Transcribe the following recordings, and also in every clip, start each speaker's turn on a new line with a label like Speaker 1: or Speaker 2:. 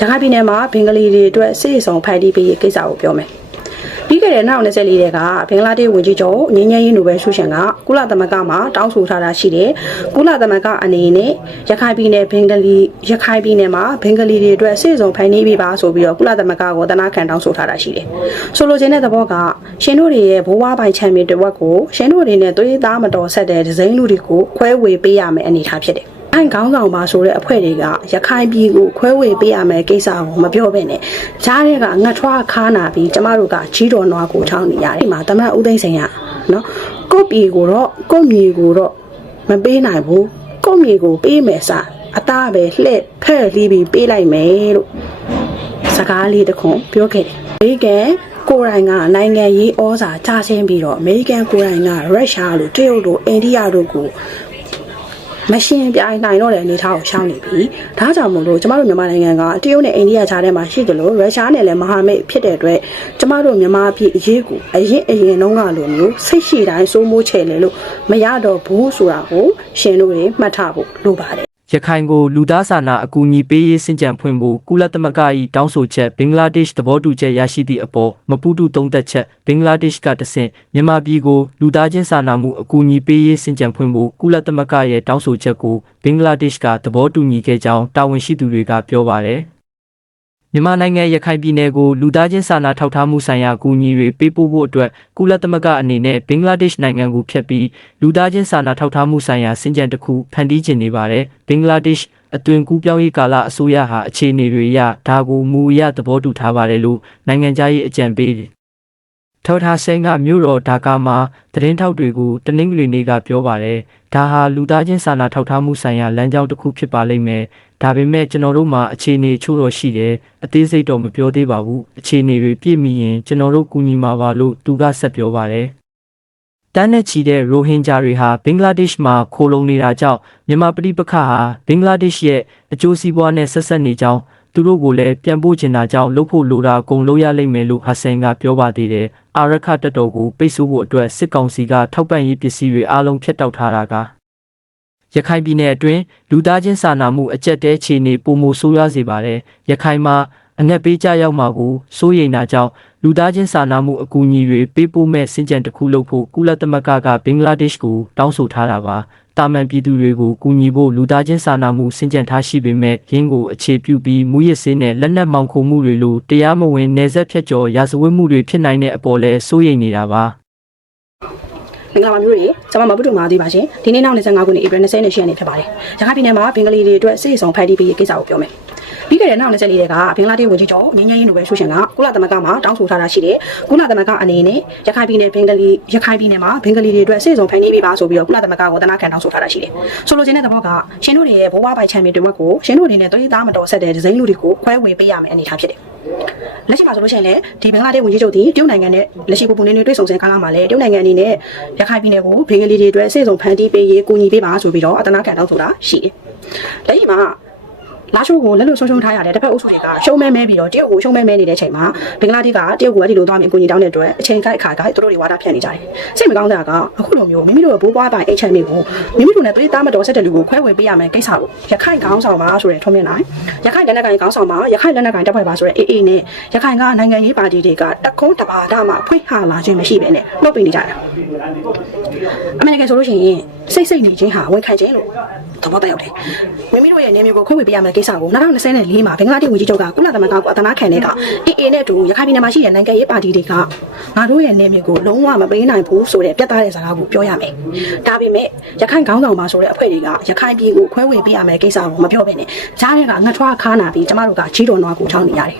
Speaker 1: ရခိုင်ပြည်နယ်မှာဘင်္ဂလီတွေအတွက်စစ်ရေးဆောင်ဖိုက်တီးပေးရေးကိစ္စကိုပြောမယ်ပြီးခဲ့တဲ့2024တဲ့ကဘင်္ဂလားဒေ့ရှ်ဝန်ကြီးချုပ်ငင်းငယ်ရေးနိုဘယ်ဆုရှင်ကကုလသမဂ္ဂမှာတောင်းဆိုထားတာရှိတယ်ကုလသမဂ္ဂအနေနဲ့ရခိုင်ပြည်နယ်ဘင်္ဂလီရခိုင်ပြည်နယ်မှာဘင်္ဂလီတွေအတွက်စစ်ရေးဆောင်ဖိုက်နေပေးပါဆိုပြီးတော့ကုလသမဂ္ဂကိုတနာခံတောင်းဆိုထားတာရှိတယ်ဆိုလိုချင်တဲ့သဘောကရှင်တို့တွေရဲ့ဘိုးဘွားပိုင်ချန်ပီယံတစ်ဝက်ကိုရှင်တို့တွေနဲ့သွေးသားမတော်ဆက်တဲ့ဒီဇိုင်းလူတွေကိုခွဲဝေပေးရမယ်အနေထားဖြစ်တယ် အဲ့ခေါင်းဆောင်ပါဆိုတဲ့အဖွဲ့တွေကရခိုင်ပြည်ကိုခွဲဝေပေးရမယ်ကိစ္စကိုမပြောဘဲနဲ့ကြားတဲ့ကငတ်ထွားခါနာပြီးကျမတို့ကကြီးတော်နွားကိုချောင်းနေရတယ်ဒီမှာတမန်ဦးသိန်းစိန်ကနော်ကိုယ့်ပြည်ကိုတော့ကိုယ့်မြေကိုတော့မပေးနိုင်ဘူးကိုယ့်မြေကိုပေးမယ်စားအသားပဲလှည့်ဖက်လီးပြီးပေးလိုက်မယ်လို့စကားလေးတစ်ခွန်းပြောခဲ့တယ်အမေရိကန်ကိုယ်တိုင်ကနိုင်ငံရေးဩဇာချဆင်းပြီးတော့အမေရိကန်ကိုယ်တိုင်ကရုရှားလိုတရုတ်လိုအိန္ဒိယတို့ကို မရှင်ပြိုင်နိုင်တော့တဲ့အနေအထားကိုရှောင်းနေပြီ။ဒါကြောင့်မို့လို့ကျမတို့မြန်မာနိုင်ငံကတရုတ်နဲ့အိန္ဒိယကြားထဲမှာရှိတယ်လို့ရုရှားနဲ့လည်းမဟာမိတ်ဖြစ်တဲ့အတွက်ကျမတို့မြန်မာပြည်အရေးကိုအရင်အရင်တုန်းကလိုမျိုးစိတ်ရှိတိုင်းစိုးမိုးချယ်လေလို့မရတော့ဘူးဆိုတာကိုရှင်တို့တွေမှတ်ထားဖို့လိုပါတယ်
Speaker 2: ရခိုင်ကိုလူသားစာနာအကူအညီပေးရေးစင်ကြံဖွင့်ဖို့ကုလသမဂ္ဂ၏တောင်းဆိုချက်ဘင်္ဂလားဒေ့ရှ်သဘောတူချက်ရရှိသည့်အပေါ်မပူတူသုံးသက်ချက်ဘင်္ဂလားဒေ့ရှ်ကတဆင့်မြန်မာပြည်ကိုလူသားချင်းစာနာမှုအကူအညီပေးရေးစင်ကြံဖွင့်ဖို့ကုလသမဂ္ဂရဲ့တောင်းဆိုချက်ကိုဘင်္ဂလားဒေ့ရှ်ကသဘောတူညီခဲ့ကြောင်းတာဝန်ရှိသူတွေကပြောပါတယ် မြန်မာနိုင်ငံရခိုင်ပြည်နယ်ကိုလူသားချင်းစာနာထောက်ထားမှုဆိုင်ရာအကူအညီတွေပေးပို့ဖို့အတွက်ကုလသမဂ္ဂအနေနဲ့ဘင်္ဂလားဒေ့ရှ်နိုင်ငံကိုဖျက်ပြီးလူသားချင်းစာနာထောက်ထားမှုဆိုင်ရာစင်ကြံတစ်ခုဖန်တီးချင်နေပါတယ်ဘင်္ဂလားဒေ့ရှ်အသွင်ကူးပြောင်းရေးကာလအစိုးရဟာအခြေအနေတွေအရဒါကိုမူအရသဘောတူထားပါတယ်လို့နိုင်ငံခြားရေးအကြံပေး ထောက်ထားဆင်းကမြို့တော်ဒါကာမှာသတင်းထောက်တွေကိုတနင်္ဂနွေနေ့ကပြောပါတယ်ဒါဟာလူသားချင်းစာနာထောက်ထားမှုဆိုင်ရာလမ်းကြောင်းတစ်ခုဖြစ်ပါလိမ့်မယ်ဒါပေမဲ့ကျွန်တော်တို့မှာအခြေအနေချို့တော့ရှိတယ်အသေးစိတ်တော့မပြောသေးပါဘူးအခြေအနေတွေပြည့်မီရင်ကျွန်တော်တို့ကူညီမှာပါလို့သူကဆက်ပြောပါတယ်တန်းနဲ့ချီတဲ့ရိုဟင်ဂျာတွေဟာဘင်္ဂလားဒေ့ရှ်မှာခိုလုံနေတာကြောင့်မြန်မာပြည်ပခါဟာဘင်္ဂလားဒေ့ရှ်ရဲ့အကျိုးစီးပွားနဲ့ဆက်ဆက်နေကြောင်း သူတို့ကိုလည်းပြန်ပို့ချင်တာကြောင့်လှုပ်ဖို့လိုတာအကုန်လုပ်ရလိမ့်မယ်လို့ဟာဆန်ကပြောပါသေးတယ်အာရခတက်တော်ကိုပိတ်ဆို့ဖို့အတွက်စစ်ကောင်စီကထောက်ပံ့ရေးပစ္စည်းတွေအားလုံးဖျက်တောက်ထားတာကရခိုင်ပြည်နယ်အတွင်းလူသားချင်းစာနာမှုအကျက်တဲခြေနေပုံမိုဆိုးရွားစေပါတယ်။ရခိုင်မှာအငတ်ပေးကြရောက်မှာကိုစိုးရိမ်တာကြောင့်လူသားချင်းစာနာမှုအကူအညီတွေပေးပို့မဲ့စင်ကြံတစ်ခုလုပ်ဖို့ကုလသမဂ္ဂကဘင်္ဂလားဒေ့ရှ်ကိုတောင်းဆိုထားတာပါ။ တာမန်ပြည်သူတွေကိုကူညီဖို့လူသားချင်းစာနာမှုစင်ကြံထားရှိပေမဲ့ရင်းကိုအခြေပြုပြီးမူရစ်စင်းနဲ့လက်နက်မောင်ခုံမှုတွေလိုတရားမဝင်နေဆက်ဖြတ်ကျော်ရာဇဝတ်မှုတွေဖြစ်နိုင်တဲ့အပေါ်လဲစိုးရိမ်နေတာပါ။
Speaker 1: မင်္ဂလာပါမျိုးတွေကျွန်မမပုတုမာသေးပါရှင်ဒီနေ့နောက်25ခုနှစ်ဧပြီ20ရက်နေ့ဖြစ်ပါတယ်ရခိုင်ပြည်နယ်မှာဘင်္ဂလီတွေအတွက်စစ်ရေးဆောင်ဖိုက်တီးပေးရေးကိစ္စကိုပြောမယ် ပြီးခဲ့တဲ့နောက်24ရက်ကဘင်္ဂလားဒေ့ရှ်ဝန်ကြီးချုပ်ငင်းငယ်ရေးနိုဘယ်ဆုရှင်ကကုလသမဂ္ဂမှာတောင်းဆိုထားတာရှိတယ်ကုလသမဂ္ဂအနေနဲ့ရခိုင်ပြည်နယ်ဘင်္ဂလီရခိုင်ပြည်နယ်မှာဘင်္ဂလီတွေအတွက်စစ်ရေးဆောင်ဖိုက်နေပေးပါဆိုပြီးတော့ကုလသမဂ္ဂကိုတနာခံတောင်းဆိုထားတာရှိတယ်ဆိုလိုချင်တဲ့သဘောကရှင်တို့တွေရဲ့ဘိုးဘွားပိုင်ချန်ပီယံတစ်ဝက်ကိုရှင်တို့အနေနဲ့သွေးသားမတော်ဆက်တဲ့ဒီဇိုင်းလူတွေကိုခွဲဝေပေးရမယ်အနေထားဖြစ်တယ်လက်ရှိမှာဆိုလို့ရှိရင်လည်းဒီဘင်္ဂလားဒေ့ရှ်ဝန်ကြီးချုပ်ဒီတရုတ်နိုင်ငံနဲ့လက်ရှိပူပူနေနေတွေ့ဆုံစဲကားလာမှာလည်းတရုတ်နိုင်ငံအနေနဲ့ရခိုင်ပြည်နယ်ကိုဘင်္ဂလီတွေအတွက်စိတ်ဆုံဖန်တီးပေးရေးကူညီပေးပါဆိုပြီးတော့အတနာခံတောင်းဆိုတာရှိတယ်။လက်ရှိမှာ လာရှိုးကိုလက်လို့ဆုံးရှုံးထားရတယ်တစ်ဖက်အုပ်စုတွေကရှုံးမဲမဲပြီးတော့တရုတ်ကိုရှုံးမဲမဲနေတဲ့အချိန်မှာဘင်္ဂလားဒေ့ရှ်ကတရုတ်ကိုအဲ့ဒီလိုသွားပြီးအကူအညီတောင်းတဲ့အတွက်အချိန်ကိုက်အခါကိုက်သူတို့တွေဝါဒဖြန့်နေကြတယ်။စိတ်မကောင်းတာကအခုလိုမျိုးမိမိတို့ရဲ့ဘိုးဘွားပိုင်အိတ်ချမ်းတွေကိုမိမိတို့နဲ့သွေးသားမတော်ဆက်တဲ့လူကိုခွဲဝေပေးရမယ်ကိစ္စကိုရခိုင်ခေါင်းဆောင်ပါဆိုတဲ့ထုံးမြင်လိုက်ရခိုင်လက်နက်ကိုင်ခေါင်းဆောင်ပါရခိုင်လက်နက်ကိုင်တပ်ဖွဲ့ပါဆိုတဲ့အေးအေးနဲ့ရခိုင်ကနိုင်ငံရေးပါတီတွေကတကုန်းတပါဒမှဖွင့်ဟလာခြင်းမရှိဘဲနဲ့နှုတ်ပိနေကြတာအမေရိကန်ဆိုလို့ရှိရင်စိတ်စိတ်နေခြင်းဟာဝန်ခံခြင်းလို့သ ဘောတရားတယ်မိမိတို့ရဲ့နေမျိုးကိုခွဲဝေပေးရမယ်ကိစ္စကို2024မှာဘင်္ဂလားဒေ့ရှ်ဝန်ကြီးချုပ်ကကုလသမဂ္ဂကိုအသနာခံတဲ့ကအေးအေးနဲ့တူရခိုင်ပြည်နယ်မှာရှိတဲ့နိုင်ငံရေးပါတီတွေကငါတို့ရဲ့နေမျိုးကိုလုံးဝမပေးနိုင်ဘူးဆိုတဲ့ပြတ်သားတဲ့စကားကိုပြောရမယ်ဒါပေမဲ့ရခိုင်ခေါင်းဆောင်ပါဆိုတဲ့အဖွဲ့တွေကရခိုင်ပြည်ကိုခွဲဝေပေးရမယ်ကိစ္စကိုမပြောဘဲနဲ့ကြားတဲ့ကငှက်ထွားခါနာပြီးကျမတို့ကကြီးတော်နွားကိုချောင်းနေရတယ်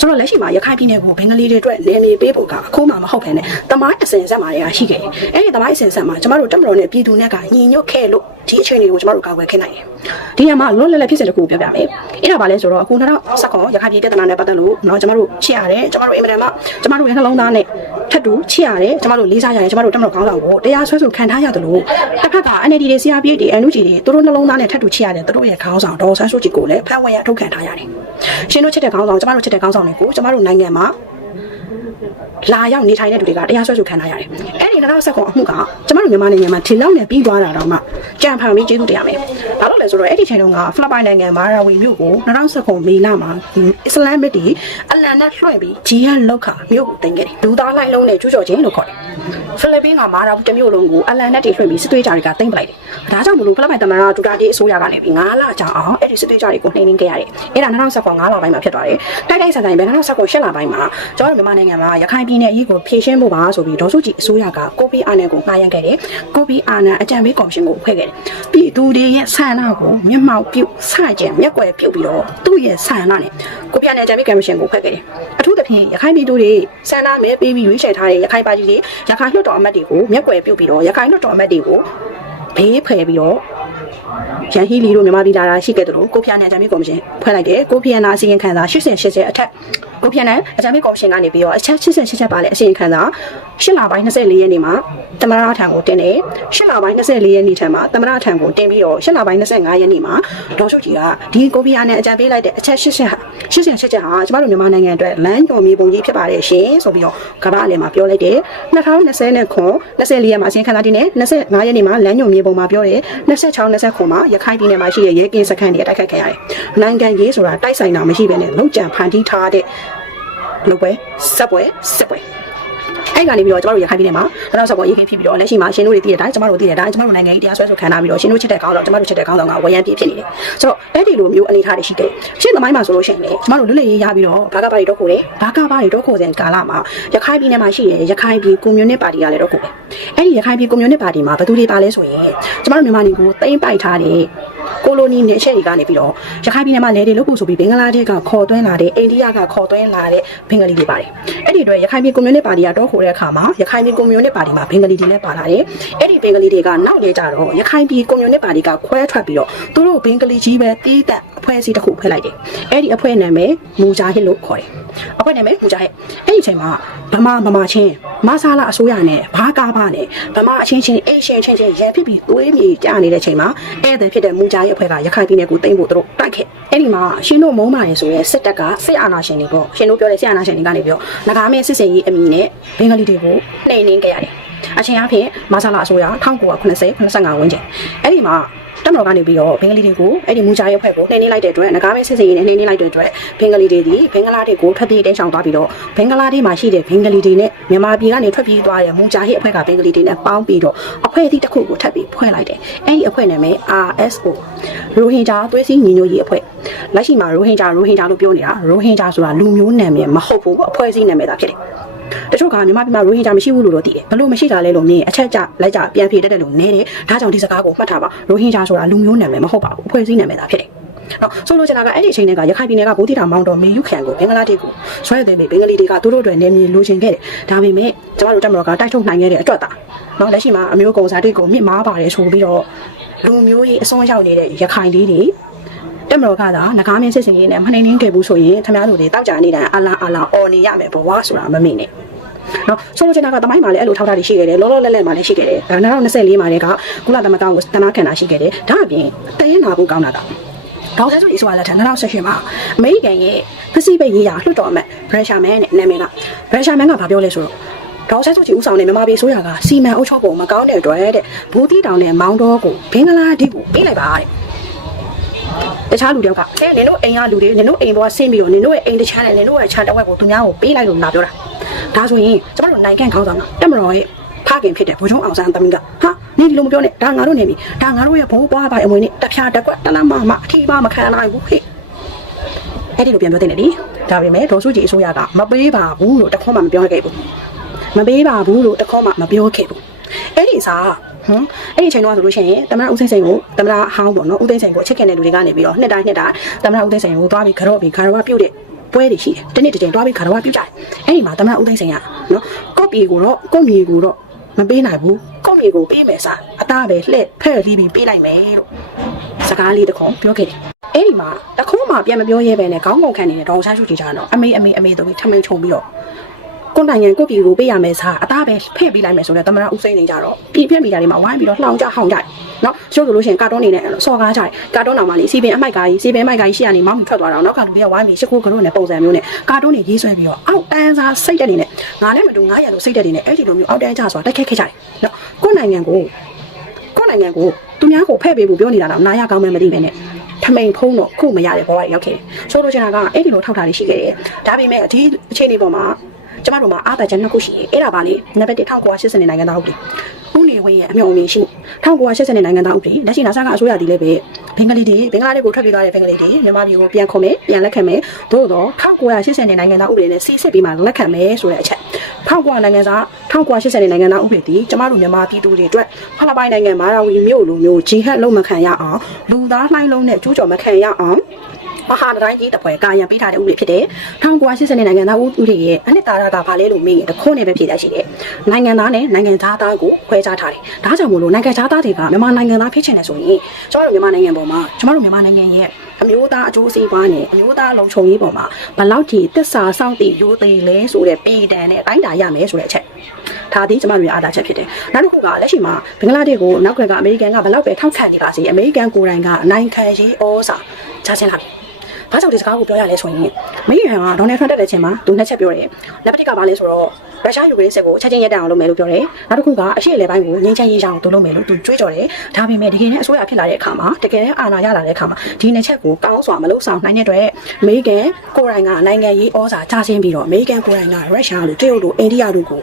Speaker 1: ဆိုတော့လက်ရှိမှာရခိုင်ပြည်နယ်ကိုဘင်္ဂလီတွေအတွက်နေမြေပေးဖို့ကအခုမှမဟုတ်ဘဲနဲ့တမိုင်းအစဉ်ဆက်မှာတွေကရှိခဲ့တယ်အဲ့ဒီတမိုင်းအစဉ်ဆက်မှာကျမတို့တက်မတော်နဲ့ပြည်သူနဲ့ကညီညွတ်ခဲ့လို့ ဒီအခြေအနေကိုကျမတို့ကာကွယ်ခဲ့နိုင်တယ်ဒီညမှာလွတ်လပ်လပ်ဖြစ်စဉ်တစ်ခုပြောပြမယ်အဲ့ဒါပါလဲဆိုတော့အခု2019ရခိုင်ပြည်ပြဿနာနဲ့ပတ်သက်လို့เนาะကျမတို့ချစ်ရတယ်ကျမတို့အင်မတန်မှကျမတို့ရဲ့နှလုံးသားနဲ့ထပ်တူချစ်ရတယ်ကျမတို့လေးစားရတယ်ကျမတို့တက်မတော်ခေါင်းဆောင်ကိုတရားဆွဲဆိုခံထားရတယ်လို့တစ်ဖက်က NLD တွေ CRPH တွေ NUG တွေသူတို့နှလုံးသားနဲ့ထပ်တူချစ်ရတယ်သူတို့ရဲ့ခေါင်းဆောင်ဒေါ်ဆန်းစုကြည်ကိုလည်းဖန်ဝဲရထုတ်ခံထားရတယ်ရှင်တို့ချစ်တဲ့ခေါင်းဆောင်ကျမတို့ချစ်တဲ့ခေါင်းဆောင်တွေကိုကျမတို့နိုင်ငံမှာ လာရောက်နေထိုင်တဲ့လူတွေကတရားစွဲဆိုခံထားရတယ်။အဲ့ဒီ2019အမှုကကျမတို့မြန်မာနိုင်ငံမှာထီလောက်နဲ့ပြီးသွားတာတော့မှကြံဖန်ပြီးကျေးဇူးတရားမယ်။ဘာလို့လဲဆိုတော့အဲ့ဒီချိန်တုန်းကဖိလစ်ပိုင်နိုင်ငံမာရာဝီမြို့ကို2019မေလမှာအစ္စလာမ်မစ်တီအလန်နဲ့လွှင့်ပြီးဂျီဟန်လောက်ခါမြို့ကိုတင်ခဲ့တယ်။လူသားလိုက်လုံးနဲ့ကျူးကျော်ခြင်းလို့ခေါ်တယ်။ဖိလစ်ပင်းကမာရာဝီတစ်မြို့လုံးကိုအလန်နဲ့တီလွှင့်ပြီးစစ်သွေးကြတွေကတင်ပလိုက်တယ်။ဒါကြောင့်မလို့ဖိလစ်ပိုင်သမ္မတဒူတာတီအစိုးရကနေပြီး9လကြာအောင်အဲ့ဒီစစ်သွေးကြတွေကိုနှိမ်နင်းခဲ့ရတယ်။အဲ့ဒါ2019 9လပိုင်းမှာဖြစ်သွားတယ်။တိုက်တိုက်ဆိုင်ဆိုင်ပဲ2019 8လပိုင်းမှာကျွန်တော်တို့မြန်မာနိုင်ငံမှာရခိုင်ပြည်နယ်အရေးကိုဖြေရှင်းဖို့ပါဆိုပြီးဒေါ်စုကြည်အစိုးရကကိုပီအာနန်ကိုငှားရမ်းခဲ့တယ်။ကိုပီအာနန်အကြံပေးကော်မရှင်ကိုဖွဲ့ခဲ့တယ်။ပြည်သူတွေရဲ့ဆန္ဒကိုမျက်မှောက်ပြုစကြံမျက်ကွယ်ပြုတ်ပြီးတော့သူ့ရဲ့ဆန္ဒနဲ့ကိုပီအာနန်အကြံပေးကော်မရှင်ကိုဖွဲ့ခဲ့တယ်။အထူးသဖြင့်ရခိုင်ပြည်သူတွေဆန္ဒမဲပေးပြီးရွေးချယ်ထားတဲ့ရခိုင်ပါတီတွေရခိုင်လွှတ်တော်အမတ်တွေကိုမျက်ကွယ်ပြုတ်ပြီးတော့ရခိုင်လွှတ်တော်အမတ်တွေကိုဘေးဖယ်ပြီးတော့ရန်ဟီလီတို့မြန်မာပြည်လာတာရှိခဲ့တယ်လို့ကိုဖျားနဲ့အကြံပေးကော်မရှင်ဖွဲ့လိုက်တယ်ကိုဖျားနာအစီရင်ခံစာ80 80အထက် ကိုဖျားနဲ့အကြံပေးကော်မရှင်ကနေပြီးတော့အချက်80 80ပါလဲအစီရင်ခံစာ8လပိုင်း24ရက်နေ့မှာတမရထံကိုတင်တယ်8လပိုင်း24ရက်နေ့ထံမှာတမရထံကိုတင်ပြီးတော့8လပိုင်း25ရက်နေ့မှာဒေါ်ရှုကြီးကဒီကိုဖျားနဲ့အကြံပေးလိုက်တဲ့အချက်80ဟာ80 80ဟာကျမတို့မြန်မာနိုင်ငံအတွက်လမ်းညွန်မြေပုံကြီးဖြစ်ပါတယ်ရှင်ဆိုပြီးတော့ကမ္ဘာအလယ်မှာပြောလိုက်တယ်2020နဲ့ခွန်24ရက်မှာအစီရင်ခံစာတင်တယ်25ရက်နေ့မှာလမ်းညွန်မြေပုံမှာပြောတယ်26 29မှာရခိုင်ပြည်နယ်မှာရှိတဲ့ရဲကင်းစခန်းတွေတိုက်ခိုက်ခဲ့ရတယ်။နိုင်ငံရေးဆိုတာတိုက်ဆိုင်တာမရှိဘဲနဲ့လုံခြံဖန်တီးထားတဲ့ လုပ်ပွဲစက်ပွဲစစ်ပွဲအဲ့ကနေပြီးတော့ကျမတို့ရခိုင်ပြည်နယ်မှာတော့ဆောက်ပေါ်ရေးခင်းဖြစ်ပြီးတော့လက်ရှိမှာရှင်တို့တွေတည်တဲ့အတိုင်းကျမတို့တည်တဲ့အတိုင်းကျမတို့နိုင်ငံရေးတရားစွဲဆိုခံရပြီးတော့ရှင်တို့ချစ်တဲ့ကောင်းဆောင်ကျမတို့ချစ်တဲ့ကောင်းဆောင်ကဝရမ်းပြည့်ဖြစ်နေတယ်ဆိုတော့အဲ့ဒီလိုမျိုးအနေထားတွေရှိတယ်ရှင်းသမိုင်းမှာဆိုလို့ရှိရင်လေကျမတို့လွတ်လပ်ရေးရပြီးတော့ဘာကဘာတွေတော့ခိုးတယ်ဘာကဘာတွေတော့ခိုးတဲ့ကာလမှာရခိုင်ပြည်နယ်မှာရှိတဲ့ရခိုင်ပြည်ကွန်မြူနစ်ပါတီကလည်းတော့ခိုးတယ်အဲ့ဒီရခိုင်ပြည်ကွန်မြူနစ်ပါတီမှာဘယ်သူတွေပါလဲဆိုရင်ကျမတို့မြန်မာနိုင်ငံကိုတိမ့်ပိုက်ထားတဲ့ကို လိုနီနယ်ရှယ်တွေကနေပြီးတော့ရခိုင်ပြည်နယ်မှာလဲတွေလုပ်ဖို့ဆိုပြီးဘင်္ဂလားဒေ့ရှ်ကခေါ်သွင်းလာတဲ့အိန္ဒိယကခေါ်သွင်းလာတဲ့ဘင်္ဂလီတွေပါတယ်အဲ့ဒီအတွက်ရခိုင်ပြည်ကွန်မြူနစ်ပါတီကတော့ခိုးတဲ့အခါမှာရခိုင်ပြည်ကွန်မြူနစ်ပါတီမှာဘင်္ဂလီတွေလည်းပါလာတယ်အဲ့ဒီဘင်္ဂလီတွေကနောက်လေကြတော့ရခိုင်ပြည်ကွန်မြူနစ်ပါတီကခွဲထွက်ပြီးတော့သူတို့ဘင်္ဂလီကြီးပဲတီးတက်အဖွဲ့အစည်းတစ်ခုဖွဲ့လိုက်တယ်အဲ့ဒီအဖွဲ့နာမည်မူဂျာဟစ်လို့ခေါ်တယ်အဖွဲ့နာမည်မူဂျာဟစ်အဲ့ဒီအချိန်မှာဗမာဗမာချင်းမဆာလာအစိုးရနဲ့ဘာကားပါနဲ့ဗမာအချင်းချင်းအေးရှင်ချင်းချင်းရန်ဖြစ်ပြီးသွေးမြေကြနေတဲ့ချိန်မှာဧည့်သည်ဖြစ်တဲ့မူဂျာဟစ်အဖွဲ့ကရခိုင်ပြည်နယ်ကိုသိမ်းဖို့သူတို့တိုက်ခဲ့အဲ့ဒီမှာရှင်တို့မုံမာရင်ဆိုရဲစစ်တပ်ကစစ်အာဏာရှင်တွေပေါ့ရှင်တို့ပြောတဲ့စစ်အာဏာရှင်တွေကနေပြီးတော့ငကားမင်းစစ်စင်ကြီးအမည်နဲ့ဘင်္ဂလီတွေကိုနှိမ်နင်းခဲ့ရတယ်အချင်းအဖြစ်မဆာလာအစိုးရ1990 85ဝန်းကျင်အဲ့ဒီမှာ တက်မတော်ကနေပြီးတော့ဘင်္ဂလီတွေကိုအဲ့ဒီမူဂျာရဲ့အဖွဲ့ကိုနှိမ်နင်းလိုက်တဲ့အတွက်ငကားမဲစစ်စင်ရေးနဲ့နှိမ်နင်းလိုက်တဲ့အတွက်ဘင်္ဂလီတွေဒီဘင်္ဂလားတွေကိုထွက်ပြေးတင်းရှောင်သွားပြီးတော့ဘင်္ဂလားဒေ့ရှ်မှာရှိတဲ့ဘင်္ဂလီတွေနဲ့မြန်မာပြည်ကနေထွက်ပြေးသွားတဲ့မူဂျာဟစ်အဖွဲ့ကဘင်္ဂလီတွေနဲ့ပေါင်းပြီးတော့အဖွဲ့အစည်းတစ်ခုကိုထပ်ပြီးဖွဲ့လိုက်တယ်အဲ့ဒီအဖွဲ့နာမည် RSO ရိုဟင်ဂျာသွေးစည်းညီညွတ်ရေးအဖွဲ့လက်ရှိမှာရိုဟင်ဂျာရိုဟင်ဂျာလို့ပြောနေတာရိုဟင်ဂျာဆိုတာလူမျိုးနာမည်မဟုတ်ဘူးအဖွဲ့အစည်းနာမည်သာဖြစ်တယ် တချို့ကမြန်မာပြည်မှာရိုဟင်ဂျာမရှိဘူးလို့တော့သိတယ်ဘလို့မရှိတာလဲလို့မြင်အချက်ကြလိုက်ကြပြန်ဖြေတတ်တယ်လို့နဲတယ်ဒါကြောင့်ဒီစကားကိုမှတ်ထားပါရိုဟင်ဂျာဆိုတာလူမျိုးနာမည်မဟုတ်ပါဘူးအဖွဲ့အစည်းနာမည်သာဖြစ်တယ်နော်ဆိုလိုချင်တာကအဲ့ဒီအချိန်တွေကရခိုင်ပြည်နယ်ကဗိုလ်တိတာမောင်တော်မေယူခန်ကိုဘင်္ဂလားဒေ့ရှ်ကိုဆွဲတယ်ပဲဘင်္ဂလီတွေကသူတို့အတွက်နေမြေလိုချင်ခဲ့တယ်ဒါပေမဲ့ကျမတို့တက်မတော်ကတိုက်ထုတ်နိုင်ခဲ့တဲ့အတွက်သာနော်လက်ရှိမှာအမျိုးကုံစားတွေကိုမြင့်မားပါတယ်ဆိုပြီးတော့လူမျိုးကြီးအစွန်းရောက်နေတဲ့ရခိုင်လေးတွေတက်မတော်ကသာငကားမင်းစစ်စင်ကြီးနဲ့မနှိမ်နှင်းခဲ့ဘူးဆိုရင်ခမားတို့တွေတောက်ကြနေတဲ့အလားအလားအော်နေရမယ်ဘဝဆိုတာမမေ့နဲ့ နော်ဆိုလိုချင်တာကတမိုင်းမှာလည်းအဲ့လိုထောက်ထားတွေရှိခဲ့တယ်လောလောလတ်လတ်မှာလည်းရှိခဲ့တယ်ဒါ2024မှာလည်းကကုလသမဂ္ဂကိုတနာခံတာရှိခဲ့တယ်ဒါအပြင်တရင်နာဖို့ကောင်းတာကဒေါက်တာဆိုအစိုးရလက်ထက်2018မှာအမေရိကန်ရဲ့ပစိဖိတ်ရေးရာလွှတ်တော်အမတ်ဘရရှာမန်နဲ့နာမည်ကဘရရှာမန်ကဘာပြောလဲဆိုတော့ဒေါက်ဆဲဆိုချီဦးဆောင်တဲ့မြန်မာပြည်ဆိုရကစီမံအုပ်ချုပ်ပုံမကောင်းတဲ့အတွက်တဲ့ဘူတီတောင်နဲ့မောင်းတော်ကိုဘင်္ဂလားဒေ့ရှ်ကိုပေးလိုက်ပါတဲ့တခြားလူတယောက်ကအဲနင်တို့အိမ်ကလူတွေနင်တို့အိမ်ပေါ်ဆင်းပြီးတော့နင်တို့ရဲ့အိမ်တစ်ချမ်းနဲ့နင်တို့ရဲ့ခြံတစ်ဝက်ကိုသူများကိုပေးလိုက်လို့လာပြောတာ ဒါဆိုရင်ကျမတို့နိုင်ငံခေါင်းဆောင်ကတက်မတော်ရဲ့ဖခင်ဖြစ်တဲ့ဘိုးချုံအောင်ဆန်းသမီးကဟာနေဒီလိုမပြောနဲ့ဒါငါတို့နေပြီဒါငါတို့ရဲ့ဘိုးဘွားပိုင်အမွေနဲ့တဖြားတက်ကွက်တလမမအထီးပါမခံနိုင်ဘူးဟဲ့အဲ့ဒီလိုပြန်ပြောတဲ့လေဒါပေမဲ့ဒေါ်စုကြည်အစိုးရကမပေးပါဘူးလို့တခွန်းမှမပြောခဲ့ဘူးမပေးပါဘူးလို့တခွန်းမှမပြောခဲ့ဘူးအဲ့ဒီစားဟမ်အဲ့ဒီအချိန်တော့ဆိုလို့ရှိရင်တမန်ဦးစိမ့်စိန်ကိုတမန်ဟောင်းပေါ့နော်ဦးသိန်းစိန်ကိုချစ်ခင်တဲ့လူတွေကနေပြီးတော့နှစ်တိုင်းနှစ်တိုင်းတမန်ဦးသိန်းစိန်ကိုသွားပြီးခရော့ပြီးခါရောပြုတ်တဲ့ ပွဲတွေရှိတယ်။တနေ့တစ်ချိန်သွားပြီးခါရောပြုတ်ကြတယ်။အဲ့ဒီမှာတမန်ဦးသိန်းစိန်ကနော်ကော့ပီကိုတော့ကော့မီကိုတော့မပေးနိုင်ဘူး။ကော့မီကိုပေးမယ်စားအသားပဲလှဲ့ဖဲ့ပြီးပြီးပေးလိုက်မယ်လို့စကားလေးတစ်ခုပြောခဲ့တယ်။အဲ့ဒီမှာတခုမှပြန်မပြောရဲပဲနဲ့ခေါင်းကုန်ခံနေတဲ့ဒေါအောင်ဆန်းစုကြည်ကတော့အမေအမေအမေတို့ပြီးထမိန်ချုံပြီးတော့ ကိုယ်နိုင်ငံကိုယ့်ပြည်ကိုပေးရမယ်စားအသားပဲဖဲ့ပေးလိုက်မယ်ဆိုတော့သမရဦးစိန်နေကြတော့ပြည်ဖက်မီတာတွေမှာဝိုင်းပြီးတော့လှောင်ကြဟောင်ကြနော်ကျို့ဆိုလို့ရှိရင်ကာတွန်းနေနဲ့စော်ကားကြတယ်ကာတွန်းတော်မှာလေစီပင်အမိုက်ကားကြီးစီပင်အမိုက်ကားကြီးရှေ့ကနေမောင်းထွက်သွားတော့နောက်ကလူတွေကဝိုင်းပြီးရှစ်ခိုးကလို့နဲ့ပုံစံမျိုးနဲ့ကာတွန်းနေရေးဆွဲပြီးတော့အောက်တန်းစားစိတ်တက်နေနဲ့ငါနဲ့မတူငါရလို့စိတ်တက်နေနဲ့အဲ့ဒီလိုမျိုးအောက်တန်းကြဆိုတာတက်ခက်ခဲ့ကြတယ်နော်ကိုယ်နိုင်ငံကိုကိုယ်နိုင်ငံကိုသူများကိုဖဲ့ပေးဖို့ပြောနေတာတော့နားရကောင်းမှမသိပဲနဲ့ထမိန်ဖုံးတော့ခုမရတဲ့ဘဝတွေရောက်ခဲ့တယ်ဆိုလိုချင်တာကအဲ့ဒီလိုထောက်ထားလေးရှိခဲ့တယ်ဒါပေမဲ့ဒီအခြေအနေပေါ်မှာ ကျမတို့မှာအားသာချက်နှစ်ခုရှိတယ်အဲ့ဒါပါလေနံပါတ်1 1980နိုင်ငံသားဥပဒေဦးနေဝင်းရဲ့အမြော်အမြင်ရှိ1980နိုင်ငံသားဥပဒေလက်ရှိနာဆာကအစိုးရတည်လည်းပဲဘင်္ဂလီတွေဘင်္ဂလားတွေကိုထွက်ပြေးသွားတဲ့ဘင်္ဂလီတွေမြန်မာပြည်ကိုပြန်ခေါ်မယ်ပြန်လက်ခံမယ်သို့တော့1980နိုင်ငံသားဥပဒေနဲ့စီစစ်ပြီးမှလက်ခံမယ်ဆိုတဲ့အချက်1900နိုင်ငံသား1980နိုင်ငံသားဥပဒေတည်ကျမတို့မြန်မာပြည်သူတွေအတွက်ဖလပိုင်းနိုင်ငံမာရာဝီမြို့လိုမျိုးဂျီဟက်လုံးမခံရအောင်လူသားလှိုင်းလုံးနဲ့ကျူးကျော်မခံရအောင် မဟာတိုင်းကြီးတပွဲကာယံပေးထားတဲ့ဥပဒေဖြစ်တယ်။1980နှစ်နိုင်ငံသားဥပဒေရဲ့အနှစ်သာရကဘာလဲလို့မေးရင်တခွန်းနဲ့ပဲဖြေတတ်ရှိတယ်။နိုင်ငံသားနဲ့နိုင်ငံသားသားကိုခွဲခြားထားတယ်။ဒါကြောင့်မို့လို့နိုင်ငံသားသားတွေကမြန်မာနိုင်ငံသားဖြစ်ချင်တယ်ဆိုရင်ကျမတို့မြန်မာနိုင်ငံပေါ်မှာကျမတို့မြန်မာနိုင်ငံရဲ့အမျိုးသားအကျိုးစီးပွားနဲ့အမျိုးသားလုံခြုံရေးပေါ်မှာဘယ်လောက်ထိသစ္စာစောင့်တည်ရိုးသေးလဲဆိုတဲ့ပြည်တန်နဲ့အတိုင်းတာရမယ်ဆိုတဲ့အချက်။ဒါဒီကျမတို့ရဲ့အားသာချက်ဖြစ်တယ်။နောက်တစ်ခုကလက်ရှိမှာဘင်္ဂလားဒေ့ရှ်ကိုနောက်ခွဲကအမေရိကန်ကဘယ်လောက်ပဲထောက်ခံနေပါစေအမေရိကန်ကိုယ်တိုင်ကနိုင်ငံရေးဩစာချချင်လာပြီ။ ဘာကြောင့်ဒီစကားကိုပြောရလဲဆိုရင်မိရန်ကဒေါ်နယ်ထရန့်တက်တဲ့ချိန်မှာသူနှစ်ချက်ပြောတယ်။လက်ပတိကဘာလဲဆိုတော့ရုရှားယူကရိန်းစစ်ကိုချက်ချင်းရပ်တန့်အောင်လုပ်မယ်လို့ပြောတယ်။နောက်တစ်ခုကအရှိအလဲပိုင်းကိုငင်းချမ်းရေးရအောင်လုပ်မယ်လို့သူကြွေးကြော်တယ်။ဒါပေမဲ့တကယ်နဲ့အစိုးရဖြစ်လာတဲ့အခါမှာတကယ်နဲ့အာဏာရလာတဲ့အခါမှာဒီနှစ်ချက်ကိုကောင်းစွာမလုပ်ဆောင်နိုင်တဲ့အတွက်အမေရိကန်ကိုယ်တိုင်ကနိုင်ငံရေးဩဇာချဆင်းပြီးတော့အမေရိကန်ကိုယ်တိုင်ကရုရှားလိုတရုတ်လိုအိန္ဒိယလိုကို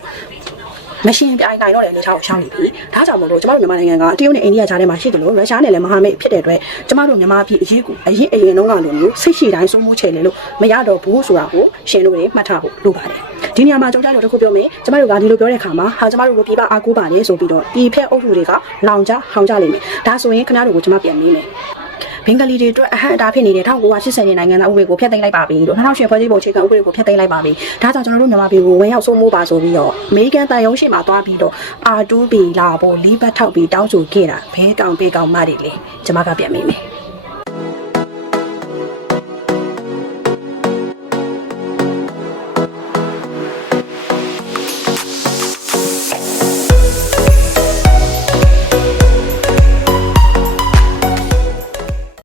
Speaker 1: မရှင်ပြိုင်နိုင်တော့တဲ့အနေအထားကိုရှောင်နေပြီ။ဒါကြောင့်မို့လို့ကျမတို့မြန်မာနိုင်ငံကတရုတ်နဲ့အိန္ဒိယကြားထဲမှာရှိတယ်လို့ရုရှားနဲ့လည်းမဟာမိတ်ဖြစ်တဲ့အတွက်ကျမတို့မြန်မာပြည်အရေးကိုအရင်အရင်တုန်းကလိုမျိုးစိတ်ရှိတိုင်းစိုးမိုးချယ်လေလို့မရတော့ဘူးဆိုတာကိုရှင်တို့တွေမှတ်ထားဖို့လိုပါတယ်။ဒီနေရာမှာကြောက်ကြလို့တစ်ခုပြောမယ်။ကျမတို့ကဒီလိုပြောတဲ့အခါမှာဟာကျမတို့ကိုပြပအားကိုးပါလေဆိုပြီးတော့ဒီဖက်အုပ်စုတွေကလောင်ကြဟောင်ကြလိမ့်မယ်။ဒါဆိုရင်ခင်ဗျားတို့ကိုကျမပြန်မေးမယ်။ ဘင်္ဂလီတွေအတွက်အဟန့်အတားဖြစ်နေတဲ့1980နိုင်ငံသားဥပဒေကိုဖျက်သိမ်းလိုက်ပါပြီလို့2008ဖွဲ့စည်းပုံအခြေခံဥပဒေကိုဖျက်သိမ်းလိုက်ပါပြီ။ဒါကြောင့်ကျွန်တော်တို့မြန်မာပြည်ကိုဝင်ရောက်စိုးမိုးပါဆိုပြီးတော့အမေရိကန်တန်ယုံရှိမှသွားပြီးတော့ R2B လာဖို့လီးဘတ်ထောက်ပြီးတောင်းဆိုခဲ့တာဘဲကောင်ပေးကောင်မတွေလေကျွန်မကပြန်မေးမယ်။